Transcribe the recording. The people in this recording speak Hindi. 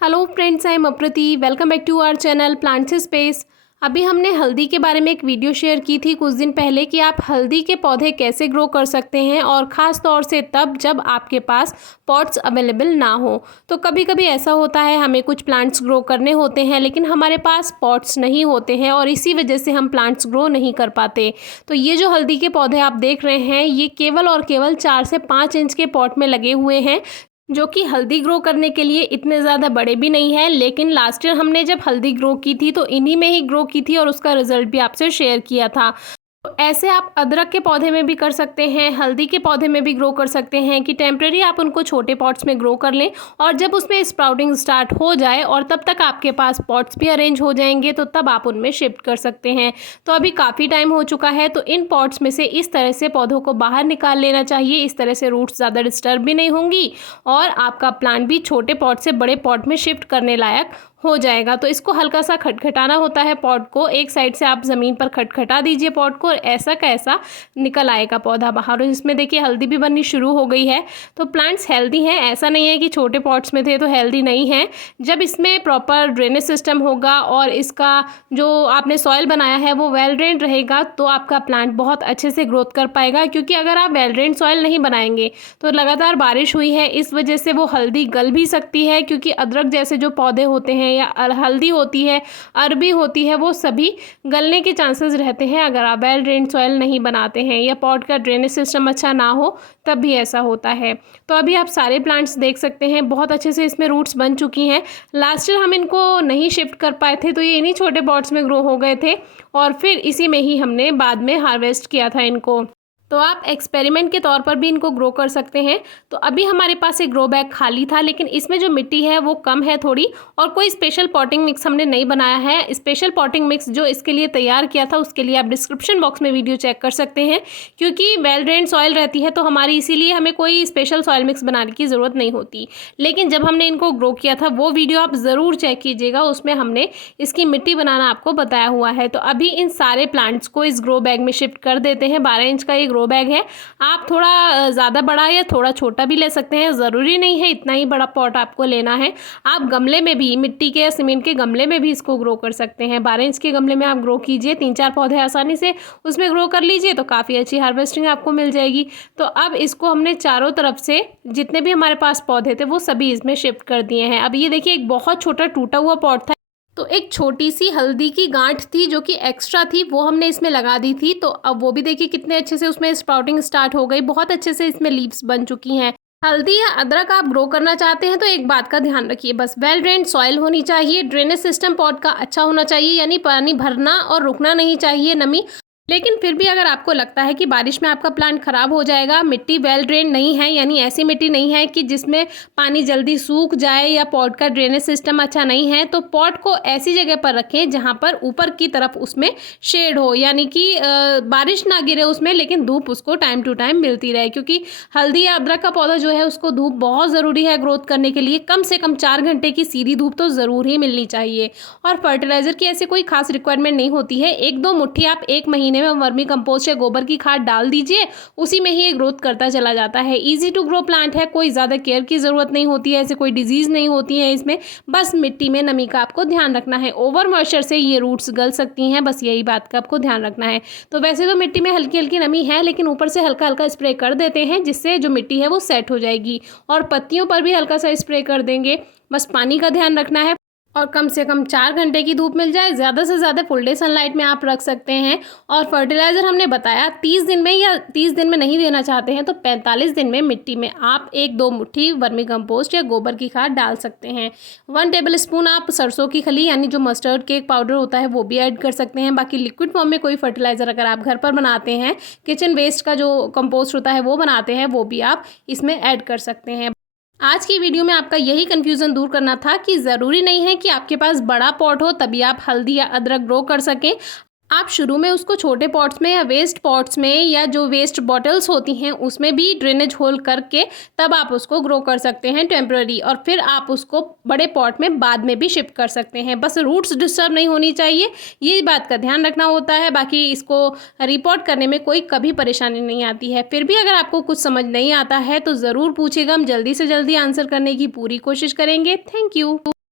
Hello friends, I am Aprati. Welcome back to our channel plants space. अभी हमने हल्दी के बारे में एक वीडियो शेयर की थी कुछ दिन पहले कि आप हल्दी के पौधे कैसे ग्रो कर सकते हैं, और ख़ास तौर से तब जब आपके पास पॉट्स अवेलेबल ना हो। तो कभी कभी ऐसा होता है हमें कुछ प्लांट्स ग्रो करने होते हैं लेकिन हमारे पास पॉट्स नहीं होते हैं और इसी वजह से हम प्लांट्स ग्रो नहीं कर पाते। तो ये जो हल्दी के पौधे आप देख रहे हैं ये केवल और केवल 4 से 5 इंच के पॉट में लगे हुए हैं, जो कि हल्दी ग्रो करने के लिए इतने ज़्यादा बड़े भी नहीं हैं। लेकिन लास्ट ईयर हमने जब हल्दी ग्रो की थी तो इन्हीं में ही ग्रो की थी और उसका रिजल्ट भी आपसे शेयर किया था। तो ऐसे आप अदरक के पौधे में भी कर सकते हैं, हल्दी के पौधे में भी ग्रो कर सकते हैं कि टेम्परेरी आप उनको छोटे पॉट्स में ग्रो कर लें, और जब उसमें स्प्राउटिंग स्टार्ट हो जाए और तब तक आपके पास पॉट्स भी अरेंज हो जाएंगे तो तब आप उनमें शिफ्ट कर सकते हैं। तो अभी काफ़ी टाइम हो चुका है तो इन पॉट्स में से इस तरह से पौधों को बाहर निकाल लेना चाहिए। इस तरह से रूट्स ज़्यादा डिस्टर्ब भी नहीं होंगी और आपका प्लांट भी छोटे पॉट से बड़े पॉट में शिफ्ट करने लायक हो जाएगा। तो इसको हल्का सा खटखटाना होता है पॉट को, एक साइड से आप ज़मीन पर खटखटा दीजिए पॉट को, और ऐसा कैसा निकल आएगा पौधा बाहर। और इसमें देखिए हल्दी भी बननी शुरू हो गई है। तो प्लांट्स हेल्दी हैं, ऐसा नहीं है कि छोटे पॉट्स में थे तो हेल्दी नहीं है। जब इसमें प्रॉपर ड्रेनेज सिस्टम होगा और इसका जो आपने सॉइल बनाया है वो वेल ड्रेन्ड रहेगा तो आपका प्लांट बहुत अच्छे से ग्रोथ कर पाएगा। क्योंकि अगर आप वेल ड्रेन्ड सॉइल नहीं बनाएंगे तो लगातार बारिश हुई है इस वजह से वो हल्दी गल भी सकती है, क्योंकि अदरक जैसे जो पौधे होते हैं या हल्दी होती है, अरबी होती है, वो सभी गलने के चांसेस रहते हैं अगर आप वेल ड्रेन्ड सॉइल नहीं बनाते हैं या पॉट का ड्रेनेज सिस्टम अच्छा ना हो तब भी ऐसा होता है। तो अभी आप सारे प्लांट्स देख सकते हैं बहुत अच्छे से इसमें रूट्स बन चुकी हैं। लास्ट ईयर हम इनको नहीं शिफ्ट कर पाए थे तो ये इन्हीं छोटे पॉट्स में ग्रो हो गए थे और फिर इसी में ही हमने बाद में हार्वेस्ट किया था इनको। तो आप एक्सपेरिमेंट के तौर पर भी इनको ग्रो कर सकते हैं। तो अभी हमारे पास एक ग्रो बैग खाली था लेकिन इसमें जो मिट्टी है वो कम है थोड़ी, और कोई स्पेशल पॉटिंग मिक्स हमने नहीं बनाया है। स्पेशल पॉटिंग मिक्स जो इसके लिए तैयार किया था उसके लिए आप डिस्क्रिप्शन बॉक्स में वीडियो चेक कर सकते हैं, क्योंकि वेल ड्रेन्ड सॉइल रहती है तो हमारी इसीलिए हमें कोई स्पेशल सॉइल मिक्स बनाने की ज़रूरत नहीं होती। लेकिन जब हमने इनको ग्रो किया था वो वीडियो आप ज़रूर चेक कीजिएगा, उसमें हमने इसकी मिट्टी बनाना आपको बताया हुआ है। तो अभी इन सारे प्लांट्स को इस ग्रो बैग में शिफ्ट कर देते हैं। 12 इंच का ये ग्रो बैग है, आप थोड़ा ज़्यादा बड़ा या थोड़ा छोटा भी ले सकते हैं, ज़रूरी नहीं है इतना ही बड़ा पॉट आपको लेना है। आप गमले में भी, मिट्टी के या सीमेंट के गमले में भी इसको ग्रो कर सकते हैं। 12 इंच के गमले में आप ग्रो कीजिए, 3-4 पौधे आसानी से उसमें ग्रो कर लीजिए तो काफ़ी अच्छी हार्वेस्टिंग आपको मिल जाएगी। तो अब इसको हमने चारों तरफ से जितने भी हमारे पास पौधे थे वो सभी इसमें शिफ्ट कर दिए हैं। अब ये देखिए एक बहुत छोटा टूटा हुआ पॉट था, तो एक छोटी सी हल्दी की गांठ थी जो कि एक्स्ट्रा थी, वो हमने इसमें लगा दी थी। तो अब वो भी देखिए कितने अच्छे से उसमें स्प्राउटिंग स्टार्ट हो गई, बहुत अच्छे से इसमें लीव्स बन चुकी हैं। हल्दी या अदरक आप ग्रो करना चाहते हैं तो एक बात का ध्यान रखिए, बस वेल ड्रेन्ड सॉइल होनी चाहिए, ड्रेनेज सिस्टम पॉट का अच्छा होना चाहिए, यानी पानी भरना और रुकना नहीं चाहिए, नमी। लेकिन फिर भी अगर आपको लगता है कि बारिश में आपका प्लांट ख़राब हो जाएगा, मिट्टी वेल ड्रेन नहीं है, यानी ऐसी मिट्टी नहीं है कि जिसमें पानी जल्दी सूख जाए, या पॉट का ड्रेनेज सिस्टम अच्छा नहीं है, तो पॉट को ऐसी जगह पर रखें जहां पर ऊपर की तरफ उसमें शेड हो, यानी कि बारिश ना गिरे उसमें लेकिन धूप उसको टाइम टू टाइम मिलती रहे। क्योंकि हल्दी या अदरक का पौधा जो है उसको धूप बहुत ज़रूरी है ग्रोथ करने के लिए। कम से कम 4 घंटे की सीधी धूप तो ज़रूर ही मिलनी चाहिए। और फर्टिलाइज़र की ऐसी कोई खास रिक्वायरमेंट नहीं होती है, 1-2 मुट्ठी आप 1 महीने में वर्मी कंपोस्ट या गोबर की खाद डाल दीजिए, उसी में ही ये ग्रोथ करता चला जाता है। इजी टू ग्रो प्लांट है, कोई ज़्यादा केयर की ज़रूरत नहीं होती है, ऐसे कोई डिजीज़ नहीं होती है इसमें, बस मिट्टी में नमी का आपको ध्यान रखना है। ओवर मॉइस्चर से ये रूट्स गल सकती हैं, बस यही बात का आपको ध्यान रखना है। तो वैसे तो मिट्टी में हल्की हल्की नमी है लेकिन ऊपर से हल्का हल्का स्प्रे कर देते हैं जिससे जो मिट्टी है वो सेट हो जाएगी, और पत्तियों पर भी हल्का सा स्प्रे कर देंगे। बस पानी का ध्यान रखना है और कम से कम 4 घंटे की धूप मिल जाए, ज़्यादा से ज़्यादा फुल डे सनलाइट में आप रख सकते हैं। और फर्टिलाइज़र हमने बताया 30 दिन में, या 30 दिन में नहीं देना चाहते हैं तो 45 दिन में मिट्टी में आप 1-2 मुट्ठी वर्मी कंपोस्ट या गोबर की खाद डाल सकते हैं। 1 टेबल स्पून आप सरसों की खली यानी जो मस्टर्ड केक पाउडर होता है वो भी ऐड कर सकते हैं। बाकी लिक्विड फॉर्म में कोई फर्टिलाइज़र अगर आप घर पर बनाते हैं, किचन वेस्ट का जो कंपोस्ट होता है वो बनाते हैं, वो भी आप इसमें ऐड कर सकते हैं। आज की वीडियो में आपका यही कन्फ्यूज़न दूर करना था कि ज़रूरी नहीं है कि आपके पास बड़ा पॉट हो तभी आप हल्दी या अदरक ग्रो कर सकें। आप शुरू में उसको छोटे पॉट्स में या वेस्ट पॉट्स में या जो वेस्ट बॉटल्स होती हैं उसमें भी ड्रेनेज होल करके तब आप उसको ग्रो कर सकते हैं टेम्पररी, और फिर आप उसको बड़े पॉट में बाद में भी शिफ्ट कर सकते हैं। बस रूट्स डिस्टर्ब नहीं होनी चाहिए, ये बात का ध्यान रखना होता है। बाकी इसको रिपोर्ट करने में कोई कभी परेशानी नहीं आती है। फिर भी अगर आपको कुछ समझ नहीं आता है तो ज़रूर पूछिएगा, हम जल्दी से जल्दी आंसर करने की पूरी कोशिश करेंगे। Thank you.